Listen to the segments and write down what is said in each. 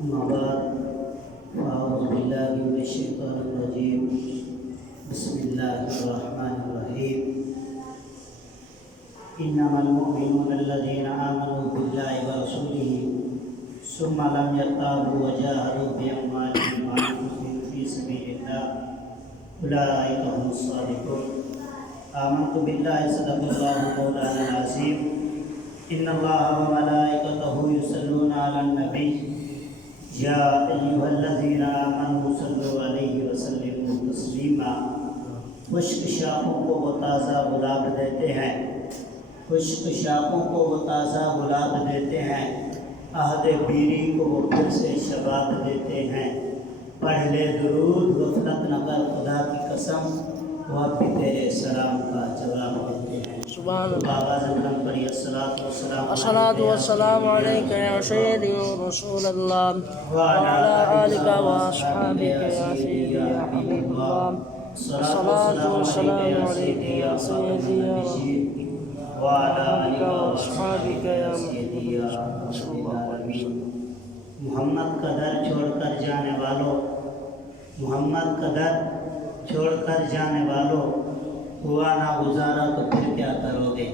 أما بعد فأعوذ بالله من الشيطان الرجيم بسم الله الرحمن الرحيم إنما المؤمنون الذين آمنوا بالله ورسوله ثم لم يرتابوا وجاهدوا بأموالهم وأنفسهم في سبيل الله أولئك هم الصادقون آمنت بالله صدق الله مولانا العظيم إن الله وملائكته يصلون على النبي يا أيها الذين آمنوا صلوا عليه وسلموا تسلیما۔ خشک شاخوں کو وہ تازہ گلاب دیتے ہیں، خشک شاخوں کو وہ تازہ گلاب دیتے ہیں، عہد پیری کو وہ پھر سے شباب دیتے ہیں۔ پڑھ لے درود غفلت نہ کر خدا کی قسم، وہ اب بھی تیرے سلام کا جواب دیتے ہیں۔ سبحان اللہ۔ آواز بلند پڑھی الصلاۃ والسلام علیک یا سیدی رسول اللہ وعلی آلک واصحابک یا سیدی یا حبیب اللہ۔ الصلاۃ والسلام علیک یا سیدی وعلی آلک واصحابک یا سیدی یا رسول اللہ۔ محمد کا در چھوڑ کر جانے والوں، محمد کا در چھوڑ کر جانے والوں، ہوا نہ گزارا تو پھر کیا کرو گے؟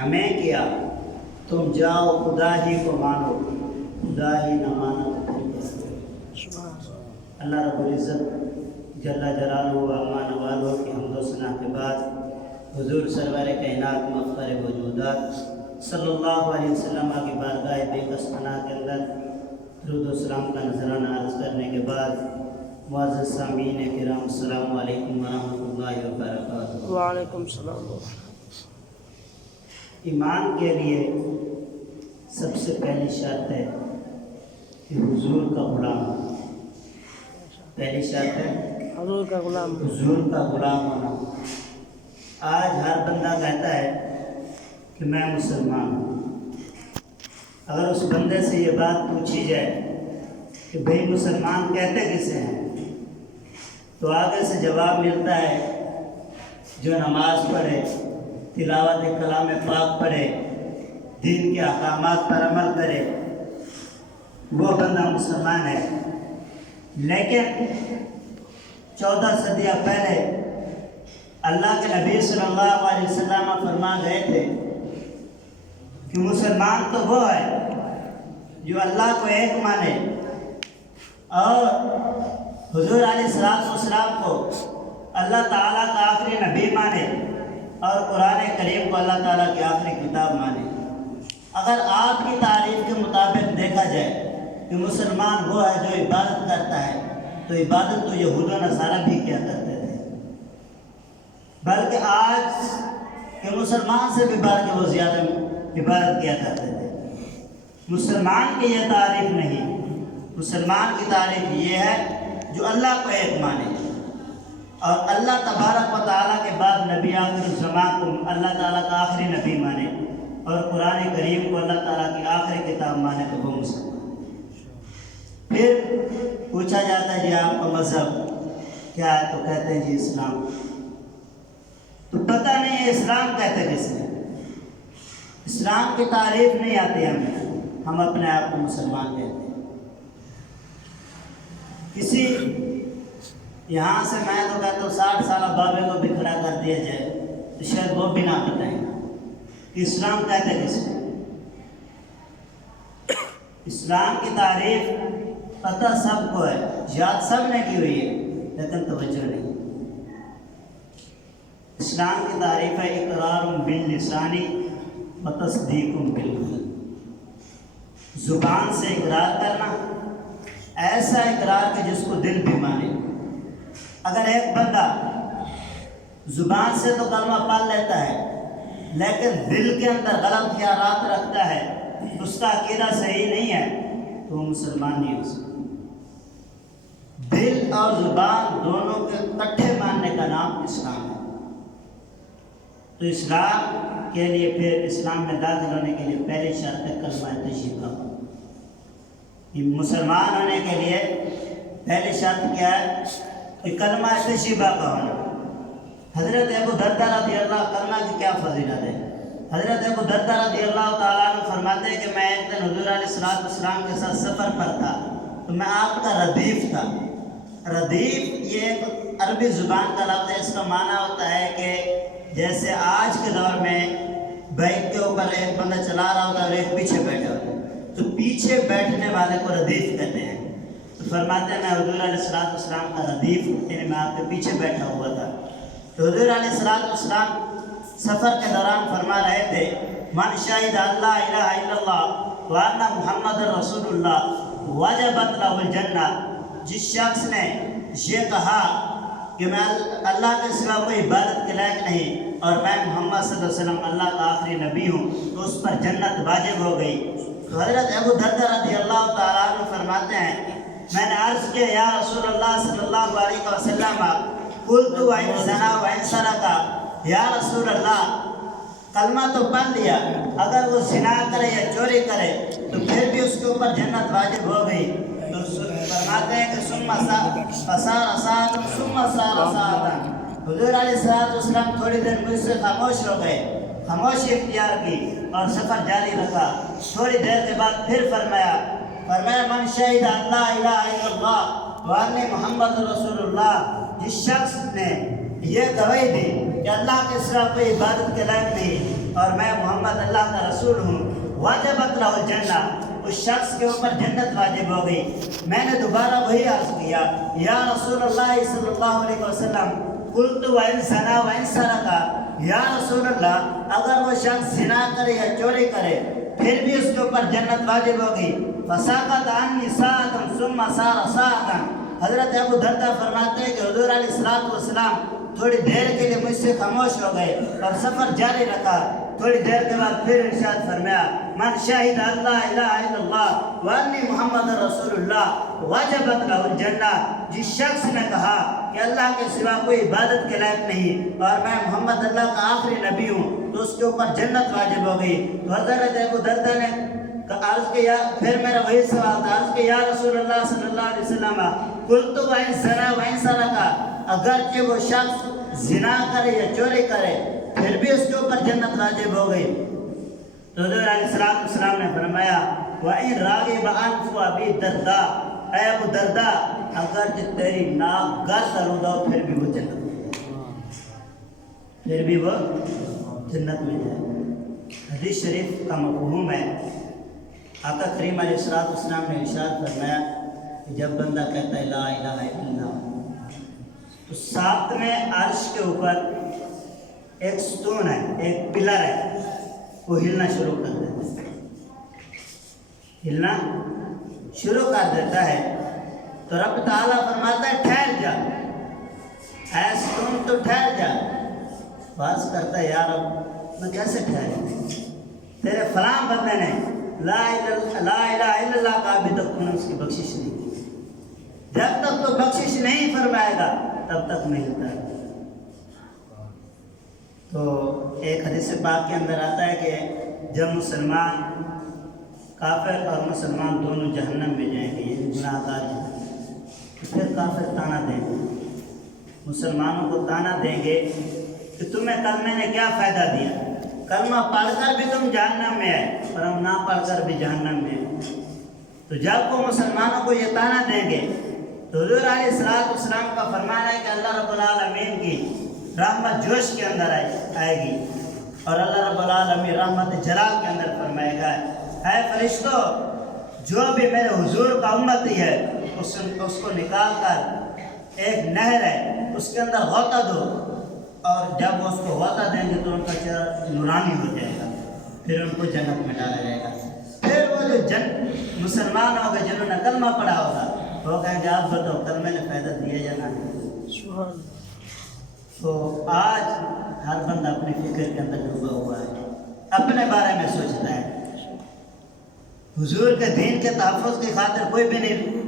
ہمیں کیا، تم جاؤ خدا ہی کو مانو، خدا ہی نہ مانا تو پھر کیا کرو گے؟ اللہ رب العزت جل جلالہ و عما نوالہ کی حمد و ثنا کے بعد حضور سرور کائنات مفخر وجودات صلی اللہ علیہ وسلم کی بارگاہ بے کس پناہ کے اندر درود و سلام کا نذرانہ عرض کرنے کے بعد معزز سامعین کرام السلام علیکم ورحمۃ اللہ وبرکاتہ۔ وعلیکم السلام۔ ایمان کے لیے سب سے پہلی شرط ہے کہ حضور کا غلام ہونا۔ پہلی شرط ہے حضور کا غلام، حضور کا غلام ہونا۔ آج ہر بندہ کہتا ہے کہ میں مسلمان ہوں۔ اگر اس بندے سے یہ بات پوچھی جائے کہ بھئی مسلمان کہتے کسے ہیں، تو آگے سے جواب ملتا ہے جو نماز پڑھے، تلاوت کلام پاک پڑھے، دین کے احکامات پر عمل کرے، وہ بندہ مسلمان ہے۔ لیکن 14 صدیاں پہلے اللہ کے نبی صلی اللہ علیہ وسلم فرما گئے تھے کہ مسلمان تو وہ ہے جو اللہ کو ایک مانے اور حضور علیہ السلام کو اللہ تعالیٰ کا آخری نبی مانے اور قرآن کریم کو اللہ تعالیٰ کی آخری کتاب مانے۔ اگر آپ کی تعریف کے مطابق دیکھا جائے کہ مسلمان وہ ہے جو عبادت کرتا ہے، تو عبادت تو یہود و نصارہ بھی کیا کرتے تھے، بلکہ آج کے مسلمان سے بھی بڑھ کے وہ زیادہ عبادت کیا کرتے تھے۔ مسلمان کی یہ تعریف نہیں، مسلمان کی تعریف یہ ہے جو اللہ کو ایک مانے اور اللہ تبارک و تعالیٰ کے بعد نبی آخر الزمان کو اللہ تعالیٰ کا آخری نبی مانے اور قرآن کریم کو اللہ تعالیٰ کی آخری کتاب مانے، تو وہ مسلمان۔ پھر پوچھا جاتا ہے جی آپ کا مذہب کیا ہے، تو کہتے ہیں جی اسلام۔ تو پتہ نہیں ہے اسلام کہتے کسے ہیں، اسلام کی تعریف نہیں آتی ہمیں، ہم اپنے آپ کو مسلمان کہتے ہیں۔ کسی یہاں سے میں تو کہتا ہوں 60 سالہ بابے کو بھی کھڑا کر دیا جائے تو شاید وہ بھی نہ بتائیں کہ اسلام کہتے کسے۔ اسلام کی تعریف پتہ سب کو ہے، یاد سب نے کی ہوئی ہے، لیکن توجہ نہیں۔ اسلام کی تعریف ہے اقرار باللسان و تصدیق بالقلب، زبان سے اقرار کرنا، ایسا اقرار کہ جس کو دل بھی مانے۔ اگر ایک بندہ زبان سے تو کلمہ پڑھ لیتا ہے لیکن دل کے اندر غلط خیالات رکھتا ہے، اس کا عقیدہ صحیح نہیں ہے، تو وہ مسلمان نہیں ہو سکتا۔ دل اور زبان دونوں کے اکٹھے ماننے کا نام اسلام ہے۔ تو اسلام کے لیے پھر اسلام میں داخل ہونے کے لیے پہلی شرط ہے کلمہ تشہید کا۔ مسلمان ہونے کے لیے پہلی شرط کیا ہے کہ کلمہ تشہید کا ہونا۔ حضرت ابو دردہ رضی اللہ کلمہ کی کیا فضیلت ہے؟ حضرت ابو دردہ رضی اللہ تعالیٰ عنہ فرماتے ہیں کہ میں ایک دن حضور علیہ السلام کے ساتھ سفر پر تھا، تو میں آپ کا ردیف تھا۔ ردیف یہ ایک عربی زبان کا لفظ ہے، اس کا معنی ہوتا ہے کہ جیسے آج کے دور میں بائک کے اوپر ایک بندہ چلا رہا ہوتا ہے اور ایک پیچھے بیٹھا ہوتا ہے، تو پیچھے بیٹھنے والے کو ردیف کہتے ہیں۔ تو فرماتے ہیں میں حضور علیہ السلام کا ردیف، یعنی میں آپ کے پیچھے بیٹھا ہوا تھا۔ تو حضور علیہ السلام سفر کے دوران فرما رہے تھے من شہد اللہ الہ الا اللہ وان محمد رسول اللہ وجبت لہ الجنہ، جس شخص نے یہ کہا کہ میں اللہ کے سوا کوئی عبادت کے لائق نہیں اور میں محمد صلی اللہ علیہ وسلم اللہ کا آخری نبی ہوں، تو اس پر جنت واجب ہو گئی۔ تو حضرت ابو دردہ رضی اللہ تعالیٰ عنہ فرماتے ہیں میں نے عرض کیا یا رسول اللہ صلی اللہ علیہ وسلم قلت وإن زنا وإن سرق، یا رسول اللہ کلمہ تو پڑھ لیا، اگر وہ زنا کرے یا چوری کرے تو پھر بھی اس کے اوپر جنت واجب ہو گئی۔ تو فرماتے ہیں کہ ثم صار ساعتا ثم صار ساعتا، حضور علیہ السلام تھوڑی دیر مجھ سے خاموش ہو گئے، خاموشی اختیار کی اور سفر جاری رکھا۔ تھوڑی دیر کے بعد پھر فرمایا من شہد اللہ الہ الا اللہ وان محمد رسول اللہ، جس شخص نے یہ گواہی دی کہ اللہ کے سوا کوئی عبادت کے لائق نہیں اور میں محمد اللہ کا رسول ہوں، واجبت لہ الجنہ، اس شخص کے اوپر جنت واجب ہو گئی۔ میں نے دوبارہ وہی عرض کیا یا رسول اللہ صلی اللہ علیہ وسلم قلت وإن زنا وإن سرق، یا رسول اللہ اگر وہ شخص زنا کرے یا چوری کرے پھر بھی اس کے اوپر جنت واجب ہو گئی۔ فساقط عنی ساعتا ثم صار ساعتا، حضرت ابو دردہ فرماتے ہیں کہ حضور علیہ السلام تھوڑی دیر کے لیے مجھ سے خاموش ہو گئے اور سفر جاری رکھا۔ تھوڑی دیر کے بعد پھر ارشاد فرمایا من شہد اللہ الہ الا اللہ وانی محمد رسول اللہ وجبت لہ الجنہ، جس شخص نے کہا کہ اللہ کے سوا کوئی عبادت کے لائق نہیں اور میں محمد اللہ کا آخری نبی ہوں، تو اس کے اوپر جنت واجب ہو گئی۔ تو حضرت ابو دردہ نے عرض کیا، پھر میرا وہی سوال تھا، عرض کیا یا رسول اللہ صلی اللہ علیہ وسلم قلت وإن زنا وإن سرق، اگرچہ وہ شخص زنا کرے یا چوری کرے پھر بھی اس کے اوپر جنت واجب ہو گئی۔ تو حضور علیہ السلام نے فرمایا وإن راغب أنف أبي الدرداء، اے ابو دردہ اگرچہ تیری ناک گرد آلودہ ہو پھر بھی وہ جنت میں جائے، پھر بھی وہ جنت میں جائے۔ حدیث شریف کا مفہوم ہے آقا کریم علیہ السلام نے ارشاد فرمایا کہ جب بندہ کہتا ہے لا الہ الا اللہ تو ساتویں عرش کے اوپر ایک ستون ہے، ایک پلر ہے، وہ ہلنا شروع کر دیتا ہے، ہلنا شروع کر دیتا ہے۔ تو رب تعالیٰ فرماتا ہے ٹھہر جا، اے ستون تو ٹھہر جا۔ بات کرتا ہے یا رب میں کیسے ٹھہروں، تیرے فلاں بندے نے لا الہ الا اللہ کا ابھی تک تم نے اس کی بخشش نہیں کی، جب تک تو بخشش نہیں فرمائے گا تب تک نہیں ہوتا ہے۔ تو ایک حدیث پاک کے اندر آتا ہے کہ جب مسلمان کافر اور مسلمان دونوں جہنم میں جائیں گے، یہ گناہ گار جائیں گے، پھر کافر تانا دیں گے، مسلمانوں کو تانا دیں گے کہ تمہیں کلمے نے کیا فائدہ دیا، کلمہ پڑھ کر بھی تم جہنم میں آئے اور ہم نہ پڑھ کر بھی جہنم میں آئے۔ تو جب وہ مسلمانوں کو یہ تانا دیں گے تو حضور علیہ السلام کا فرمانا ہے کہ اللہ رب العالمین کی رحمت جوش کے اندر آئے گی اور اللہ رب العالمین رحمت جلال کے اندر فرمائے گا اے فرشتوں جو بھی میرے حضور کا امتی ہے اس کو نکال کر ایک نہر ہے اس کے اندر غوطہ دو، اور جب وہ اس کو غوطہ دیں گے تو ان کا چہرہ نورانی ہو جائے گا، پھر ان کو جنت میں ڈالا جائے گا۔ پھر وہ جو مسلمان ہوں گے جنہوں نے کلمہ پڑھا ہوگا وہ کہیں گے آپ بتاؤ کلمے نے فائدہ دیا یا نہ۔ تو آج ہر بندہ اپنی فکر کے اندر ڈوبا ہوا ہے، اپنے بارے میں سوچتا ہے، حضور کے دین کے تحفظ کی خاطر کوئی بھی نہیں۔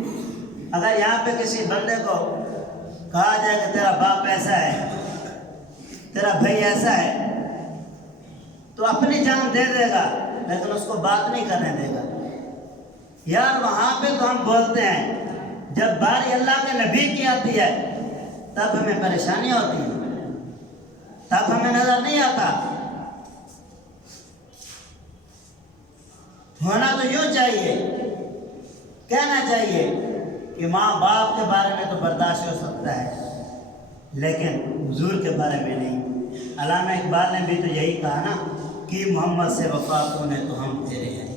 اگر یہاں پہ کسی بندے کو کہا جائے کہ تیرا باپ ایسا ہے، تیرا بھائی ایسا ہے، تو اپنی جان دے دے گا لیکن اس کو بات نہیں کرنے دے گا۔ یار وہاں پہ تو ہم بولتے ہیں، جب باری اللہ کے نبی کی آتی ہے تب ہمیں پریشانیاں ہوتی ہیں، تب ہمیں نظر نہیں آتا۔ ہونا تو یوں چاہیے، کہنا چاہیے کہ ماں باپ کے بارے میں تو برداشت ہو سکتا ہے لیکن حضور کے بارے میں نہیں۔ علامہ اقبال نے بھی تو یہی کہا نا کہ محمد سے وفا تو نے تو ہم تیرے ہیں،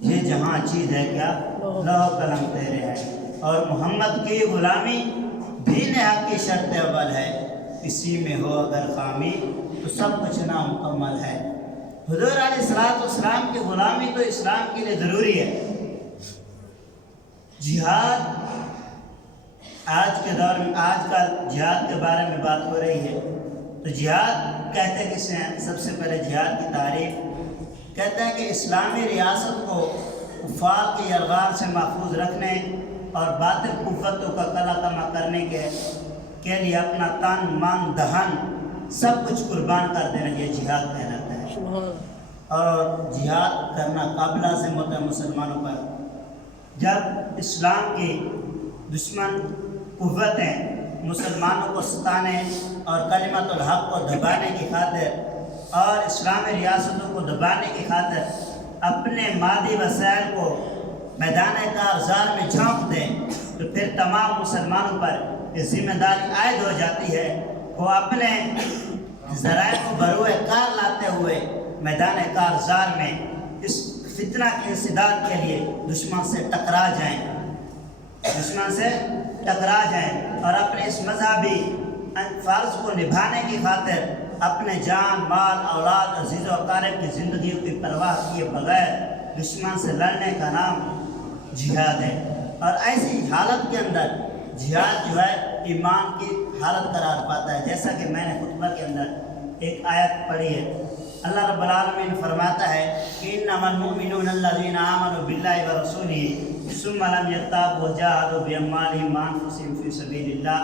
یہ جہاں چیز ہے کیا لوح قلم تیرے ہے، اور محمد کی غلامی بھی نہاد کی شرط اول ہے، اسی میں ہو اگر خامی تو سب کچھ نامکمل ہے۔ حضور علیہ السلام کی غلامی تو اسلام کے لیے ضروری ہے۔ جہاد آج کے دور میں، آج کل جہاد کے بارے میں بات ہو رہی ہے تو جہاد کہتے کس نے؟ سب سے پہلے جہاد کی تعریف کہتے ہیں کہ اسلامی ریاست کو کفار کی یلغار سے محفوظ رکھنے اور باطل قوتوں کا قلع کما کرنے کے لیے اپنا تن من دہن سب کچھ قربان کر دینا، یہ جہاد کہلاتا ہے۔ اور جہاد کرنا قابل عظمت ہوتا ہے مسلمانوں پر۔ جب اسلام کی دشمن قوتیں مسلمانوں کو ستانے اور کلمت الحق کو دبانے کی خاطر اور اسلامی ریاستوں کو دبانے کی خاطر اپنے مادی وسائل کو میدان کارزار میں جھونک دیں تو پھر تمام مسلمانوں پر یہ ذمہ داری عائد ہو جاتی ہے وہ اپنے ذرائع کو بروئے کار لاتے ہوئے میدان کارزار میں اس فتنہ کے انسداد کے لیے دشمن سے ٹکرا جائیں اور اپنے اس مذہبی فرض کو نبھانے کی خاطر اپنے جان مال اولاد عزیز و اقارب کی زندگیوں کی پرواہ کیے بغیر دشمن سے لڑنے کا نام جہاد ہے۔ اور ایسی حالت کے اندر جہاد جو ہے ایمان کی حالت قرار پاتا ہے، جیسا کہ میں نے خطبہ کے اندر ایک آیت پڑھی ہے۔ اللہ رب العالمین فرماتا ہے کہ انما المؤمنون الذین آمنوا باللہ ورسولہ ثم لم یرتابوا وجاہدوا باموالہم وانفسہم فی سبیل اللہ۔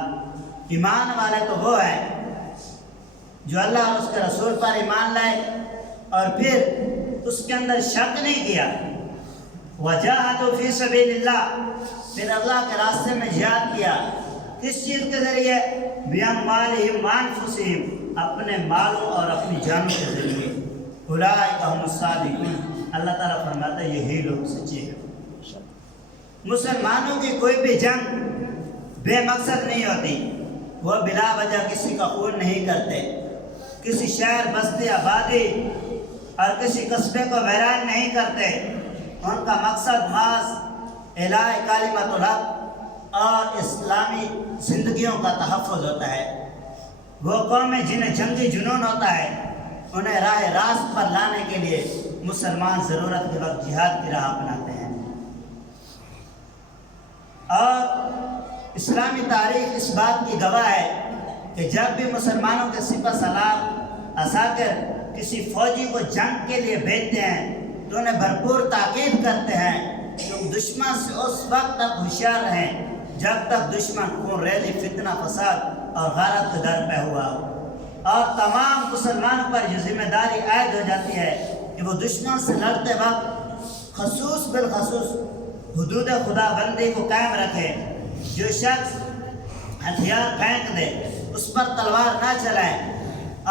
ایمان والے تو وہ ہیں جو اللہ اور اس کے رسول پر ایمان لائے اور پھر اس کے اندر شک نہیں کیا، وجاہدوا فی سبیل اللہ، پھر اللہ کے راستے میں جہاد کیا۔ کس چیز کے ذریعے؟ باموالہم وانفسہم، اپنے مالوں اور اپنی جانوں کے ذریعے۔ اولئک ھم الصادقون، اللہ تعالیٰ فرماتا ہے یہی لوگ سچے ہیں۔ مسلمانوں کی کوئی بھی جنگ بے مقصد نہیں ہوتی، وہ بلا وجہ کسی کا خون نہیں کرتے، کسی شہر بستی آبادی اور کسی قصبے کو ویران نہیں کرتے۔ ان کا مقصد محض اعلاء کلمۃ الحق اور اسلامی زندگیوں کا تحفظ ہوتا ہے۔ وہ قومیں جنہیں جنگی جنون ہوتا ہے انہیں راہ راست پر لانے کے لیے مسلمان ضرورت کے وقت جہاد کی راہ اپناتے ہیں۔ اور اسلامی تاریخ اس بات کی گواہ ہے کہ جب بھی مسلمانوں کے سپہ سالار عساکر کسی فوجی کو جنگ کے لیے بھیجتے ہیں تو انہیں بھرپور تاکید کرتے ہیں کہ دشمن سے اس وقت تک ہوشیار رہیں جب تک دشمن خون ریزی فتنہ فساد اور غارت کے در پہ ہوا ہو، اور تمام مسلمانوں پر یہ ذمہ داری عائد ہو جاتی ہے کہ وہ دشمن سے لڑتے وقت خصوص بالخصوص حدود خدا بندی کو قائم رکھے۔ جو شخص ہتھیار پھینک دے اس پر تلوار نہ چلائیں،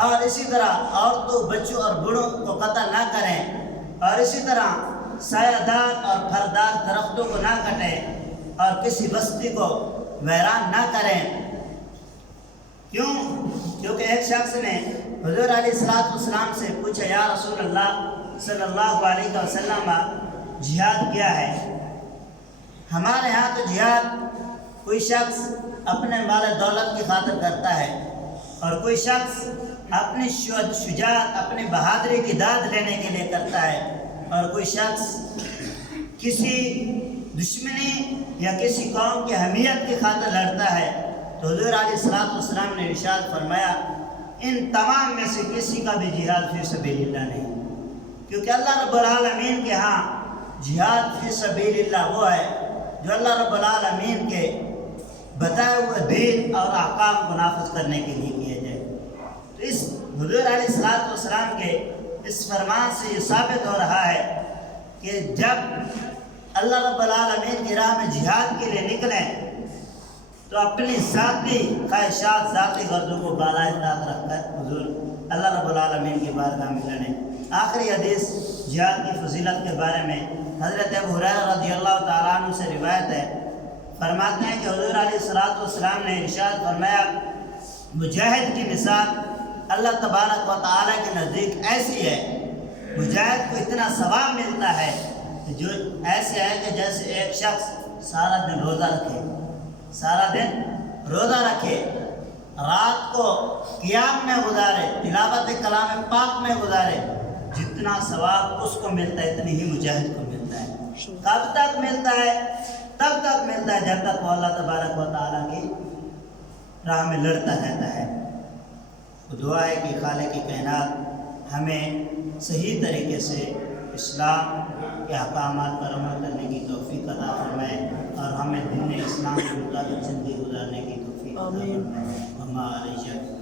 اور اسی طرح عورتوں بچوں اور بوڑھوں کو قتل نہ کریں، اور اسی طرح سایہ دار اور پھلدار درختوں کو نہ کٹیں اور کسی بستی کو ویران نہ کریں۔ کیوں؟ کیونکہ ایک شخص نے حضور علیہ السلام سے پوچھا، یا رسول اللہ صلی اللہ علیہ وسلم جہاد کیا ہے؟ ہمارے ہاں تو جہاد کوئی شخص اپنے مال دولت کی خاطر کرتا ہے، اور کوئی شخص اپنی شجاعت اپنی بہادری کی داد لینے کے لیے کرتا ہے، اور کوئی شخص کسی دشمنی یا کسی قوم کی حمیت کی خاطر لڑتا ہے۔ تو حضور علیہ السلام نے ارشاد فرمایا ان تمام میں سے کسی کا بھی جہاد فی سبیل اللہ نہیں، کیونکہ اللہ رب العالمین کے ہاں جہاد فی سبیل اللہ وہ ہے جو اللہ رب العالمین کے بتائے ہوئے دین اور احکام کو نافذ کرنے کے لیے کیا جائے۔ تو اس حضور علیہ السلام کے اس فرمان سے یہ ثابت ہو رہا ہے کہ جب اللہ رب العالمین کی راہ میں جہاد کے لیے نکلیں تو اپنی ذاتی خواہشات ذاتی غرضوں کو بالائے طاق رکھ کر حضور اللہ رب العالمین کی بارگاہ میں لڑیں۔ آخری حدیث جہاد کی فضیلت کے بارے میں حضرت ابو ہریرہ رضی اللہ تعالیٰ عنہ سے روایت ہے، فرماتے ہیں کہ حضور علیہ الصلوۃ والسلام نے ارشاد فرمایا، مجاہد کی مثال اللہ تبارک و تعالیٰ کے نزدیک ایسی ہے، مجاہد کو اتنا ثواب ملتا ہے کہ جو ایسے ہے کہ جیسے ایک شخص سارا دن روزہ رکھے، رات کو قیام میں گزارے، تلاوت کلام پاک میں گزارے، جتنا ثواب اس کو ملتا ہے اتنی ہی مجاہد کو ملتا ہے۔ کب تک ملتا ہے؟ تب تک ملتا ہے جب تک وہ اللہ تبارک و تعالیٰ کی راہ میں لڑتا رہتا ہے۔ دعا ہے کہ خالق کائنات ہمیں صحیح طریقے سے اسلام کے احکامات پر عمل کرنے کی توفیق عطا فرمائے اور ہمیں دین اسلام کے مطابق زندگی گزارنے کی توفیق عطا فرمائے۔